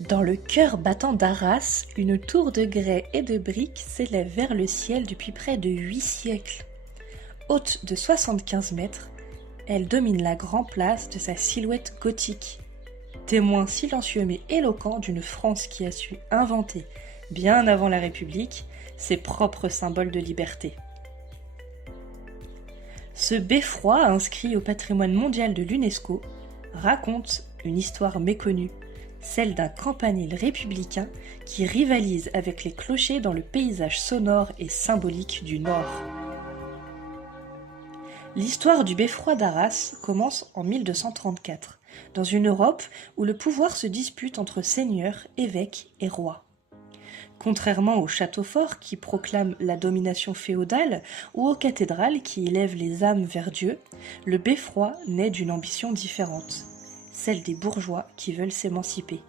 Dans le cœur battant d'Arras, une tour de grès et de briques s'élève vers le ciel depuis près de 8 siècles. Haute de 75 mètres, elle domine la grande place de sa silhouette gothique, témoin silencieux mais éloquent d'une France qui a su inventer, bien avant la République, ses propres symboles de liberté. Ce beffroi, inscrit au patrimoine mondial de l'UNESCO, raconte une histoire méconnue, celle d'un campanile républicain qui rivalise avec les clochers dans le paysage sonore et symbolique du Nord. L'histoire du beffroi d'Arras commence en 1234, dans une Europe où le pouvoir se dispute entre seigneurs, évêques et rois. Contrairement aux châteaux forts qui proclament la domination féodale ou aux cathédrales qui élèvent les âmes vers Dieu, le beffroi naît d'une ambition différente, celle des bourgeois qui veulent s'émanciper.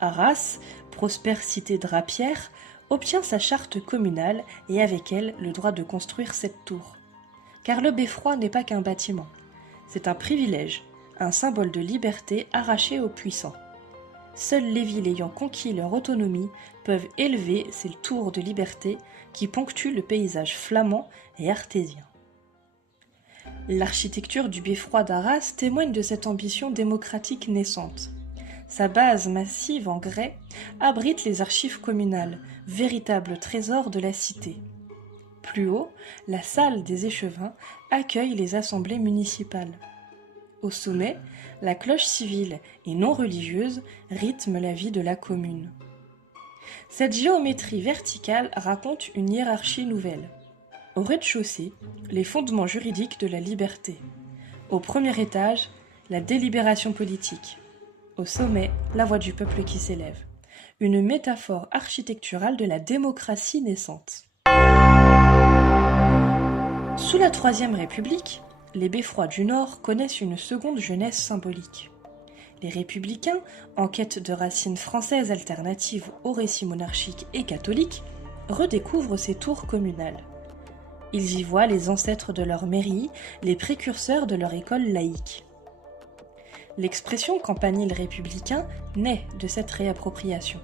Arras, prospère cité drapière, obtient sa charte communale et avec elle le droit de construire cette tour. Car le beffroi n'est pas qu'un bâtiment, c'est un privilège, un symbole de liberté arraché aux puissants. Seules les villes ayant conquis leur autonomie peuvent élever ces tours de liberté qui ponctuent le paysage flamand et artésien. L'architecture du beffroi d'Arras témoigne de cette ambition démocratique naissante. Sa base massive en grès abrite les archives communales, véritable trésor de la cité. Plus haut, la salle des échevins accueille les assemblées municipales. Au sommet, la cloche civile et non religieuse rythme la vie de la commune. Cette géométrie verticale raconte une hiérarchie nouvelle. Au rez-de-chaussée, les fondements juridiques de la liberté. Au premier étage, la délibération politique. Au sommet, la voix du peuple qui s'élève. Une métaphore architecturale de la démocratie naissante. Sous la Troisième République, les beffrois du Nord connaissent une seconde jeunesse symbolique. Les républicains, en quête de racines françaises alternatives aux récits monarchiques et catholiques, redécouvrent ces tours communales. Ils y voient les ancêtres de leur mairie, les précurseurs de leur école laïque. L'expression campanile républicain naît de cette réappropriation.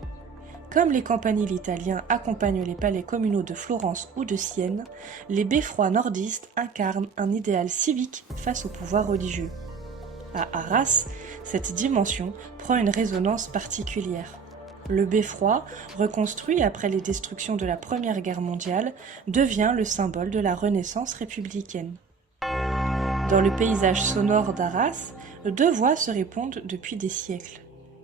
Comme les campaniles italiens accompagnent les palais communaux de Florence ou de Sienne, les beffrois nordistes incarnent un idéal civique face au pouvoir religieux. À Arras, cette dimension prend une résonance particulière. Le beffroi, reconstruit après les destructions de la Première Guerre mondiale, devient le symbole de la Renaissance républicaine. Dans le paysage sonore d'Arras, deux voix se répondent depuis des siècles.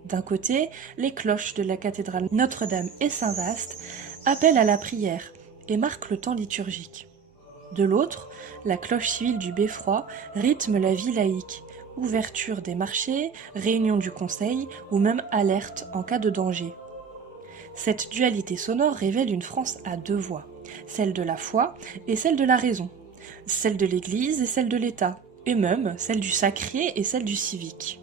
D'un côté, les cloches de la cathédrale Notre-Dame et Saint-Vaast appellent à la prière et marquent le temps liturgique. De l'autre, la cloche civile du beffroi rythme la vie laïque, ouverture des marchés, réunion du conseil ou même alerte en cas de danger. Cette dualité sonore révèle une France à deux voix, celle de la foi et celle de la raison, celle de l'Église et celle de l'État, et même celle du sacré et celle du civique.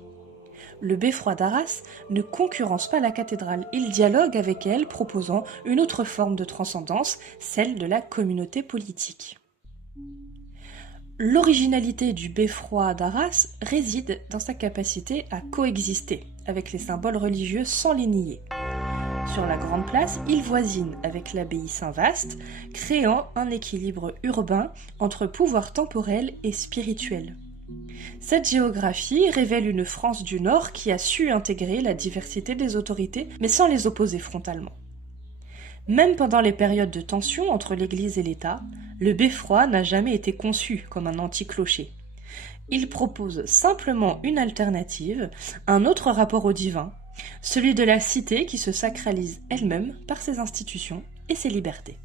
Le beffroi d'Arras ne concurrence pas la cathédrale, il dialogue avec elle proposant une autre forme de transcendance, celle de la communauté politique. L'originalité du beffroi d'Arras réside dans sa capacité à coexister avec les symboles religieux sans les nier. Sur la grande place, il voisine avec l'abbaye Saint-Vaast, créant un équilibre urbain entre pouvoir temporel et spirituel. Cette géographie révèle une France du Nord qui a su intégrer la diversité des autorités, mais sans les opposer frontalement. Même pendant les périodes de tension entre l'Église et l'État, le beffroi n'a jamais été conçu comme un anti-clocher. Il propose simplement une alternative, un autre rapport au divin, celui de la cité qui se sacralise elle-même par ses institutions et ses libertés.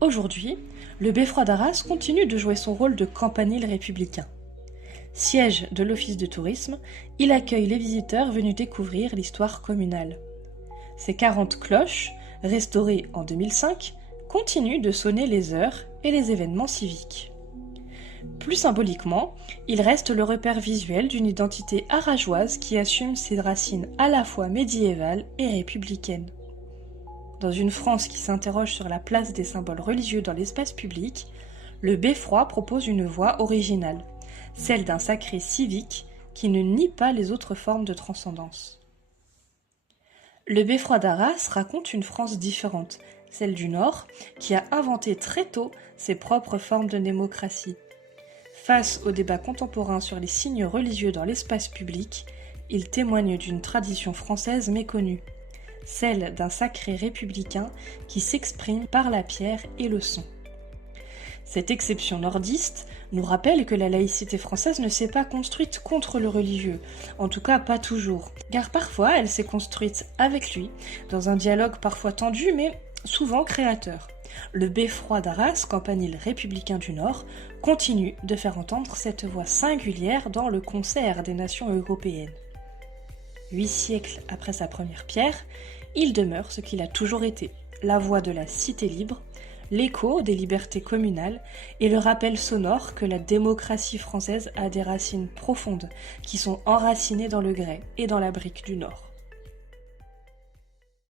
Aujourd'hui, le beffroi d'Arras continue de jouer son rôle de campanile républicain. Siège de l'office de tourisme, il accueille les visiteurs venus découvrir l'histoire communale. Ces 40 cloches, restaurées en 2005, continuent de sonner les heures et les événements civiques. Plus symboliquement, il reste le repère visuel d'une identité arageoise qui assume ses racines à la fois médiévales et républicaines. Dans une France qui s'interroge sur la place des symboles religieux dans l'espace public, le beffroi propose une voie originale, celle d'un sacré civique qui ne nie pas les autres formes de transcendance. Le Beffroi d'Arras raconte une France différente, celle du Nord, qui a inventé très tôt ses propres formes de démocratie. Face au débat contemporain sur les signes religieux dans l'espace public, il témoigne d'une tradition française méconnue, celle d'un sacré républicain qui s'exprime par la pierre et le son. Cette exception nordiste nous rappelle que la laïcité française ne s'est pas construite contre le religieux, en tout cas pas toujours, car parfois elle s'est construite avec lui, dans un dialogue parfois tendu mais souvent créateur. Le Beffroi d'Arras, campanile républicain du Nord, continue de faire entendre cette voix singulière dans le concert des nations européennes. 8 siècles après sa première pierre, il demeure ce qu'il a toujours été, la voix de la cité libre, l'écho des libertés communales et le rappel sonore que la démocratie française a des racines profondes qui sont enracinées dans le grès et dans la brique du Nord.